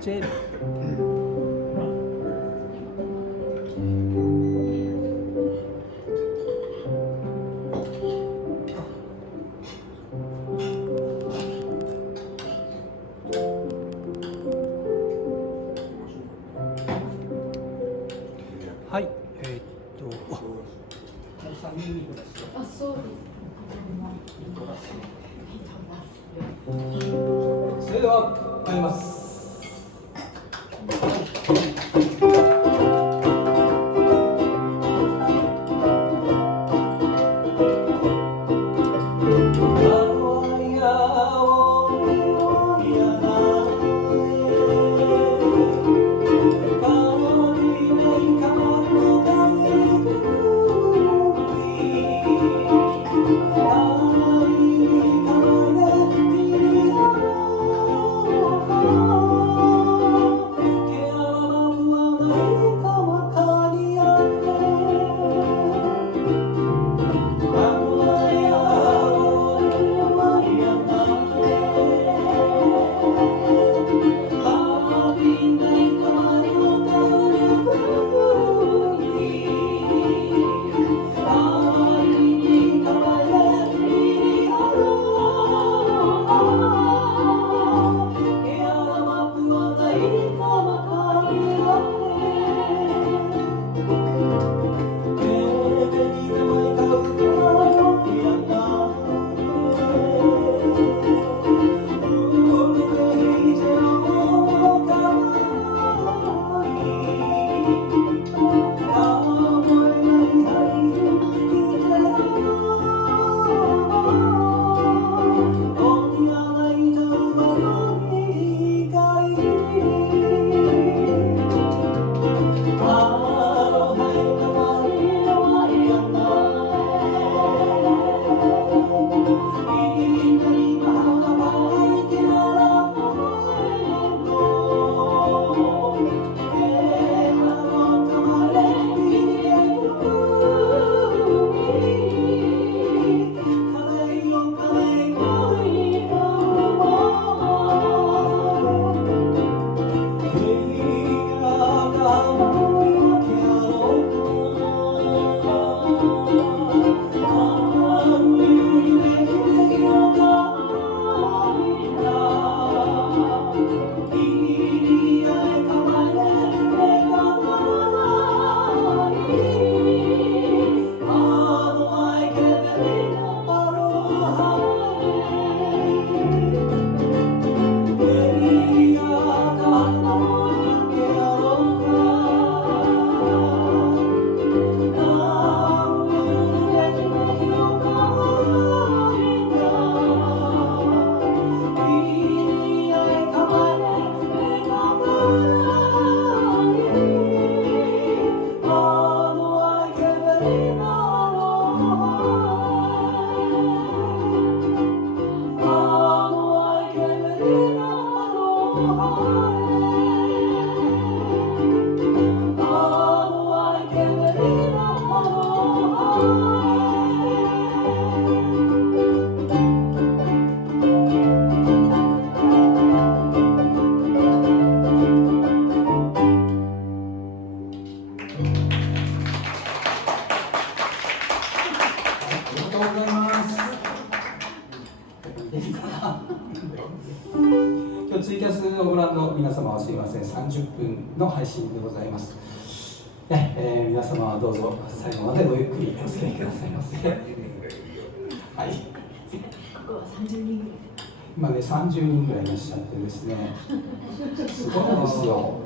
ジェル。はい、あ、そうです。それでは参ります。今日ツイキャスをご覧の皆様はすいません、30分の配信でございます。皆様はどうぞ最後までごゆっくりお付き合いくださいませ。はい。ここは30人ぐらい。今ね、30人ぐらいいらっしゃってですね、すごいですよ。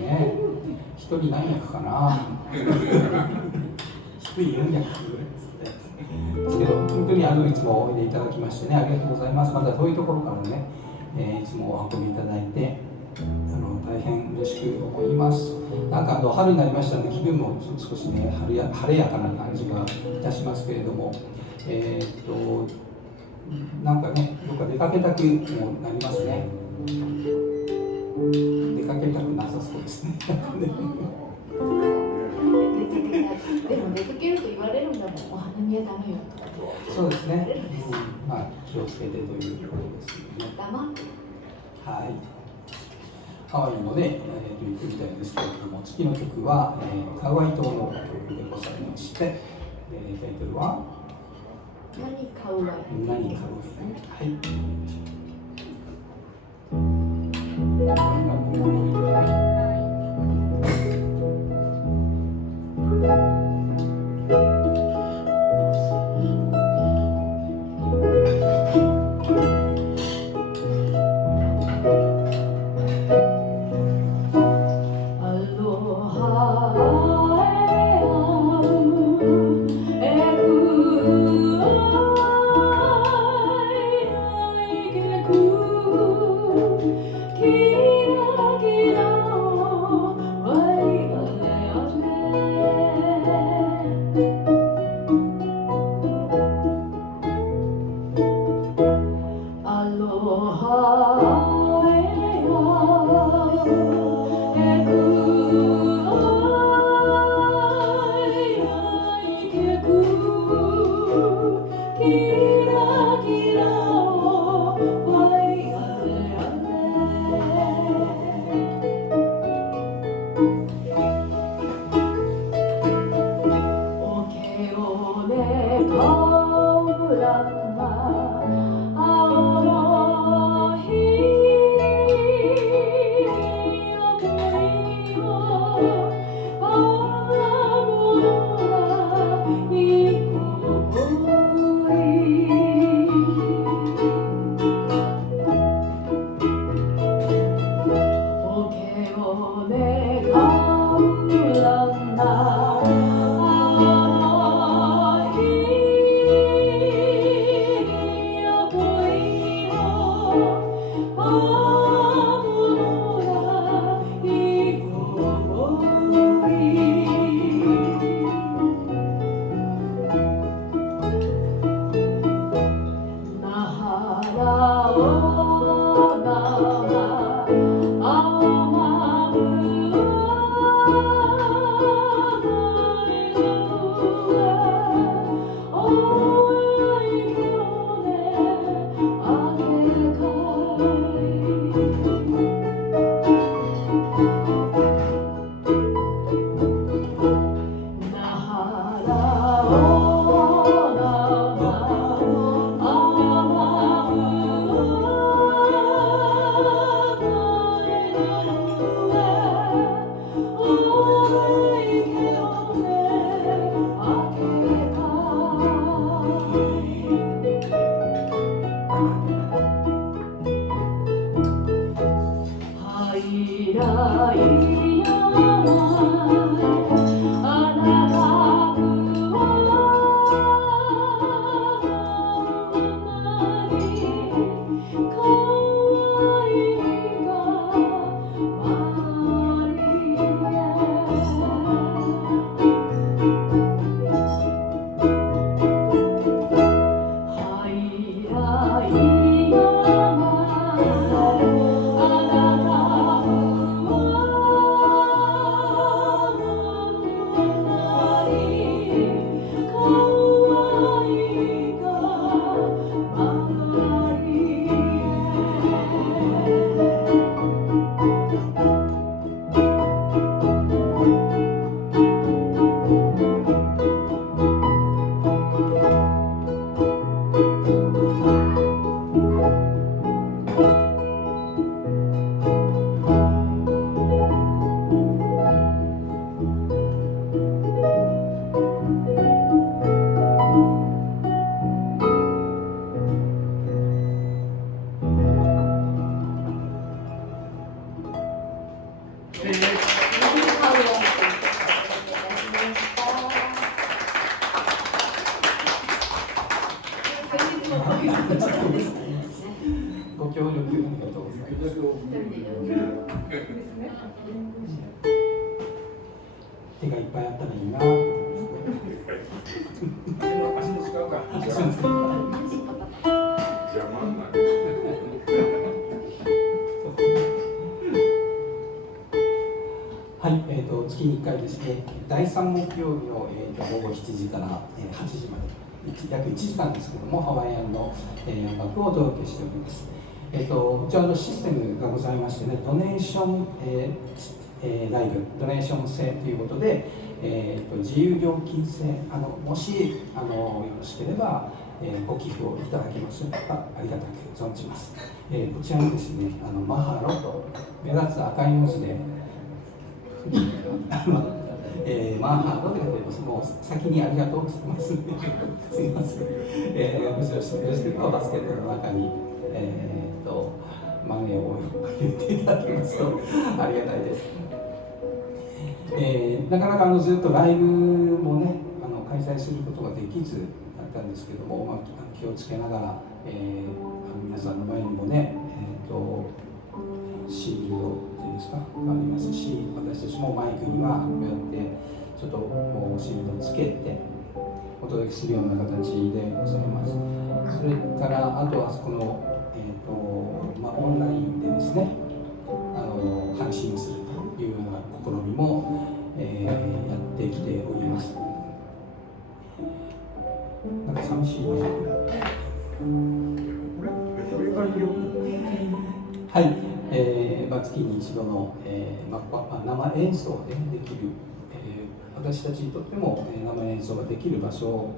ね、一人何役かな。低い4役ですけど、本当にいつもおいでいただきましてね、ありがとうございます。また遠いところからね、いつもお運びいただいて、大変嬉しく思います。なんか春になりましたので、気分も少しね、晴れやかな感じがいたしますけれども、なんかね、どっか出かけたくもなりますね。出かけたくなさそうですね。でも出かけると言われるんだもん、お花見はダメよとか。そうですね。まあ気をつけてということですね。黙って。はい。ハワイ語で、言ってみたいんですけれども、次の曲は、ハワイ島の曲でございまして、タイトルは何買うわい。何買うわい。はい。ご協力ありがとうございます。手がいっぱいあったらいいな。足も使うか。はい、月に1回ですね、第3木曜日の、午後7時から8時まで、約1時間ですけども、ハワイアンの音楽をお届けしております。一応システムがございましてね、ドネーション、ライブ、ドネーション制ということで、自由料金制、もしよろしければ、ご寄付をいただけますか、ありがたく存じます。こちらにですね、マハロと目立つ赤い文字でマンハットということで、もう先にありがとうございますのですいません、もしよろしければバスケットの中に、マネーを入れていただけますとありがたいです。なかなかずっとライブもね開催することができずだったんですけども、気をつけながら、皆さんの前にもね、シールドっていうんですか、ありますし、私たちもマイクにはこうやってちょっとシールドをつけてお届けするような形でございます。それからあとはこの、オンラインでですね配信するというような試みも、やってきております。なんか寂しいね。はい、月に一度の、生演奏でできる、私たちにとっても、生演奏ができる場所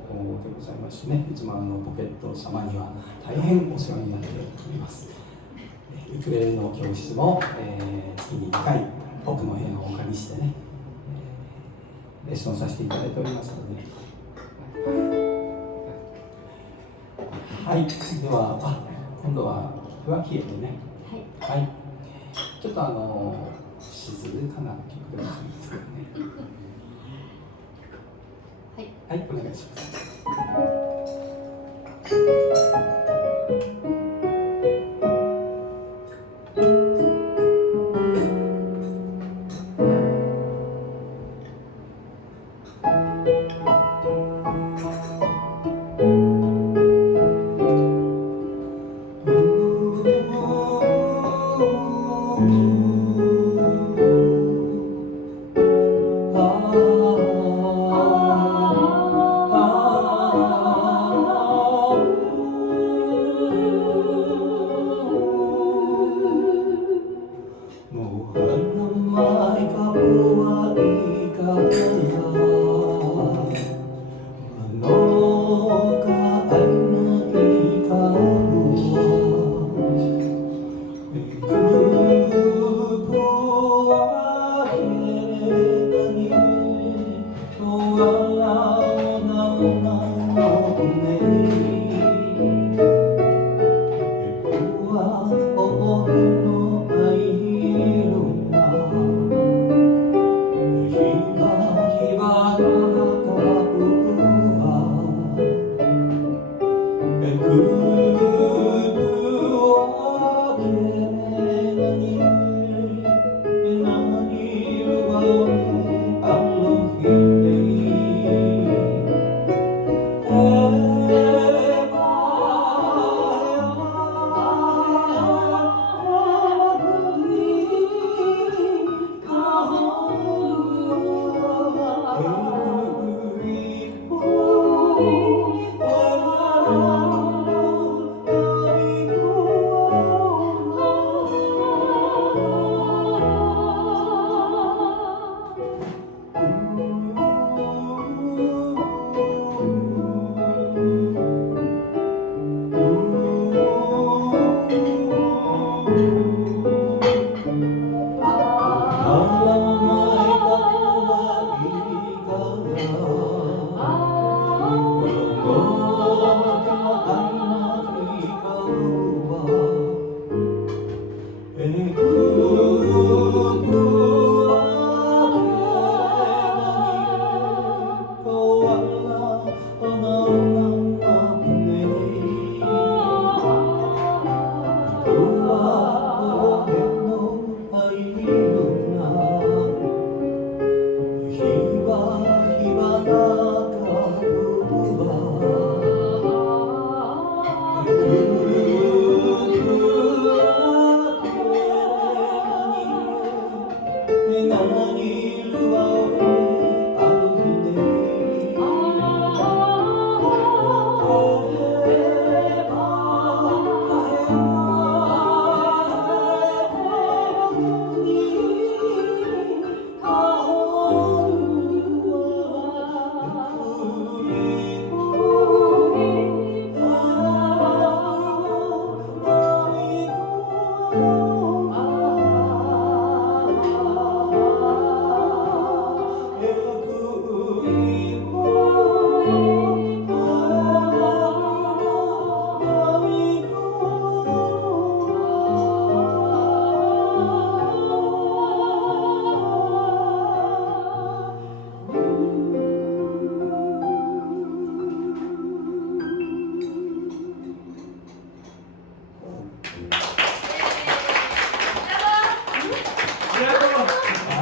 でございましてね、いつもポケット様には大変お世話になっております。ウクレレの教室も、月に1回奥の部屋をお借りしてね、レッスンさせていただいておりますので、はい、では今度はふわきえでね、はい、ちょっと静かな曲でもいいですけどね。はい、お願いします。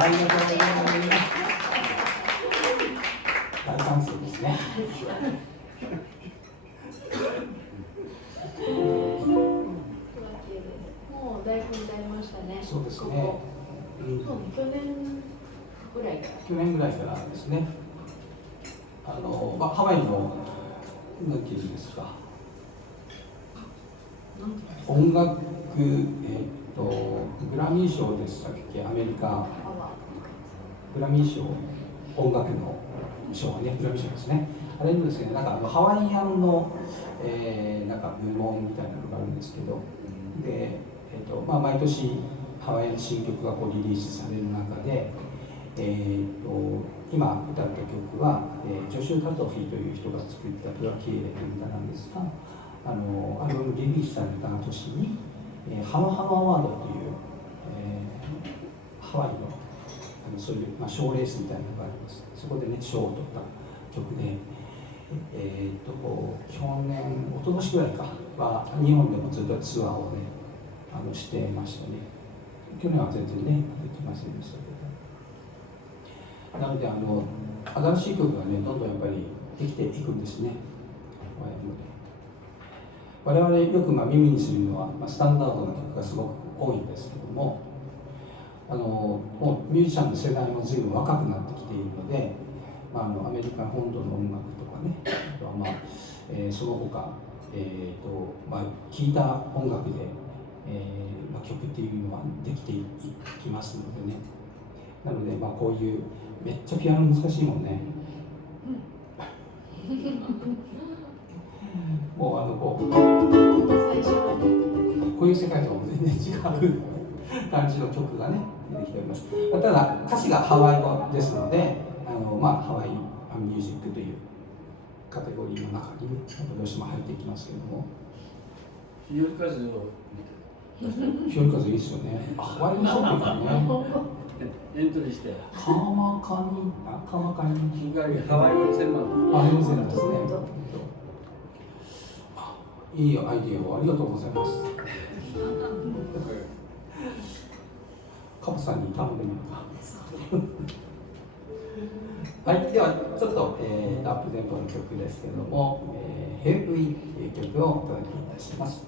ありがとうございます。大歓声ですね。もうだいぶになりましたね。そうですね。そうね、去年ぐらいから。去年ぐらいからですね。ハワイのなんていうんですか。音楽グラミー賞でしたっけ、アメリカグラミー賞、音楽の賞はね、グラミー賞ですね。あれにですね、なんかハワイアンの、なんか部門みたいなのがあるんですけど、で、毎年ハワイアンの新曲がこうリリースされる中で、今歌った曲は、ジョシュ・タトフィーという人が作ったプラキエレという歌なんですが、アルバムリリースされた年に、ハマハマアワードという、ハワイのそういう、賞レースみたいなのがあります。そこでね、賞を取った曲で、去年、一昨年ぐらいかは日本でもずっとツアーをね、してましたね。去年は全然ね、できませんでしたけど。なので新しい曲がね、どんどんやっぱりできていくんですね。我々よく耳にするのは、スタンダードな曲がすごく多いんですけども、もうミュージシャンの世代も随分若くなってきているので、アメリカ本土の音楽とかね、あとはその他、聴いた音楽で、曲っていうのはできていきますのでね。なので、こういうめっちゃピアノ難しいもんね。もうこういう世界とは全然違う感じの曲がね出てきております。ただ歌詞がハワイ語ですので、ハワイミュージックというカテゴリーの中に、どうしても入っていきますけれども。日和風を日和風いいですよね。ハワイのソングがね。エントリーして。カマカニ。ハワイ語の専門。ハワイ語の専門ですね。いいアイディアをありがとうございます。カポさんに頼んでみるか。はい、ではちょっと、アップテンポの曲ですけれども、ヘルウィという曲をお届けいたします。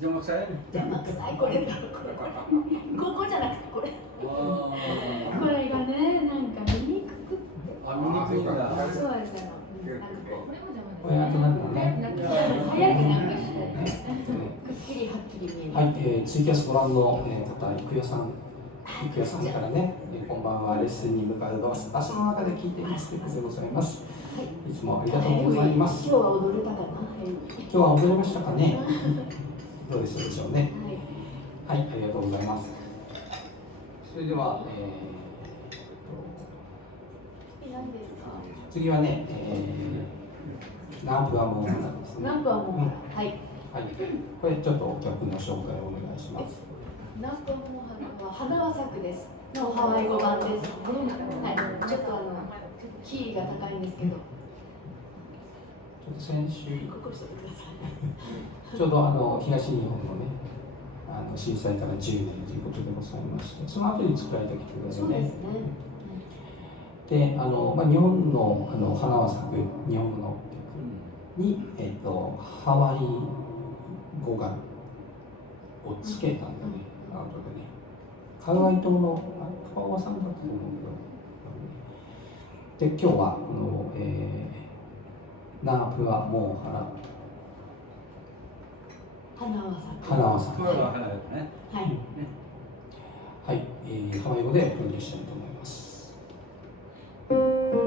邪魔くさい。邪魔くさいこれだここじゃなくてこれこれがねなんか見にくくってあ、見にくいんだ。そうですなんかこうこれあとなんかね、早くなんかしてくっきりはっきり見える。はい、ツイキャスご覧の方、郁代さんからね、こんばんは、レッスンに向かうバスの中で聞いていますということでございます。いつもありがとうございます。今日は踊れたかな。今日は踊れましたかね。どうでしょうね。はい、ありがとうございます。それでは、何ですか。次はね、ナンプはもう花ですね。ナンプはもう花、はい。はい、これちょっと曲の紹介をお願いします。ナンプはもう花は咲くですのハワイ語版です。はい、ちょっとキーが高いんですけど。ちょっと先週、ここしてください。ちょうど東日本のね、震災から10年ということでございまして、その後に作られた曲ですね。そうですね。で、日本の花は咲く日本語の曲に、ハワイ語がをつけたんだね、後でね。ハワイ島の川尾さんだったと思うけど、で、今日はこの、ナープはもう花は咲く。花は咲く。声は離れたね。はい。はい、ハワイ語でプロデュースしたいと思います。Oh,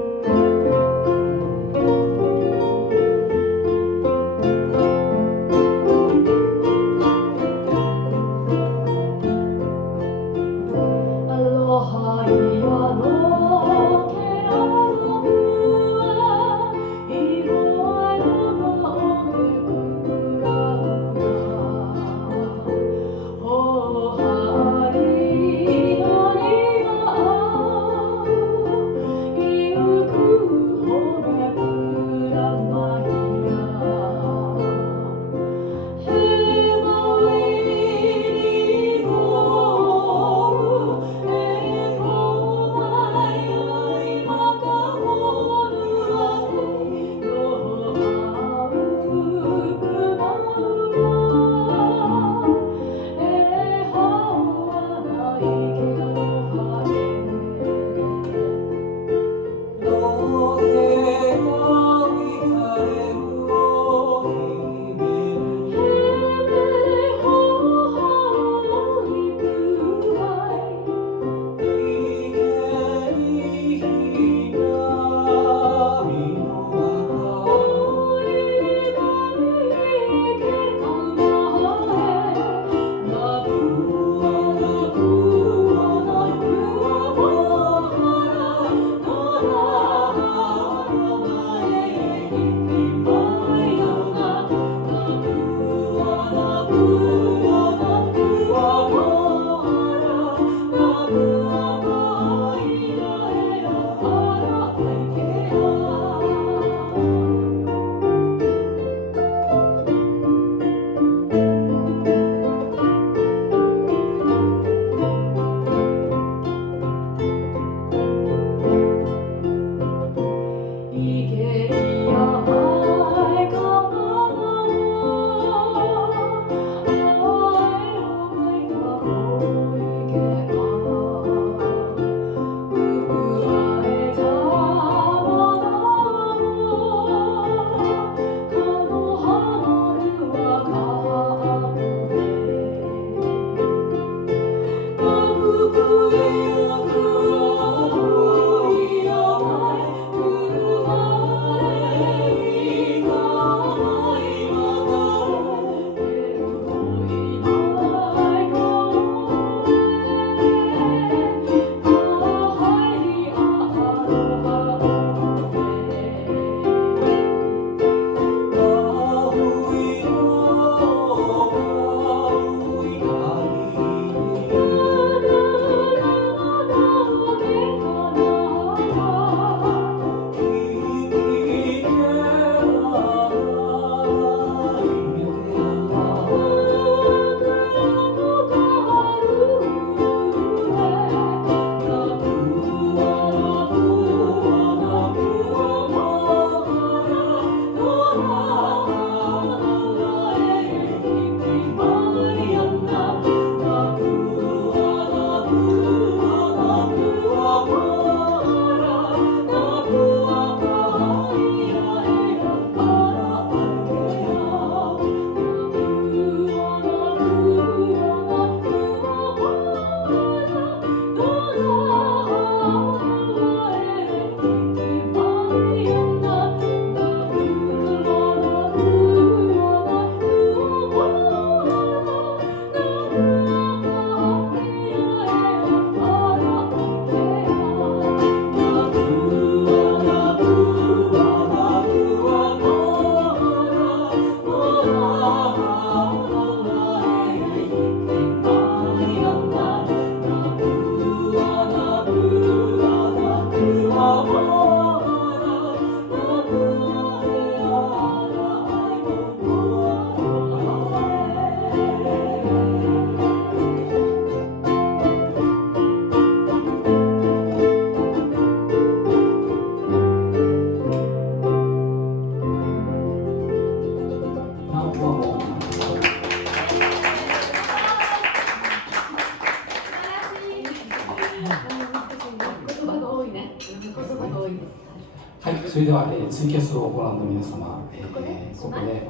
れでは、ツイキャスをご覧の皆様、ここで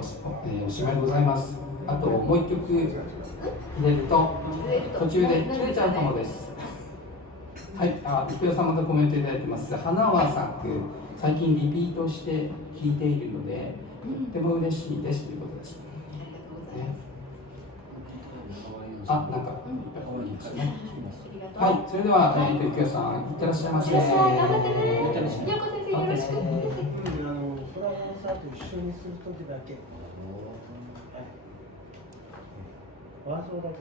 おしまいでございます。あともう一曲入れると途中で切れちゃうかもです。はい、郁恵さんまたコメントいただいてます。花は咲く、最近リピートして弾いているので、とても嬉しいですということです。なんかいっぱい多いですね。はい、それでは郁恵さん、いってらっしゃいませ。いらっしゃい、頑張ってね。ようこ先生よろしく。フラダンサーと一緒にするときだけ。伴奏だけ。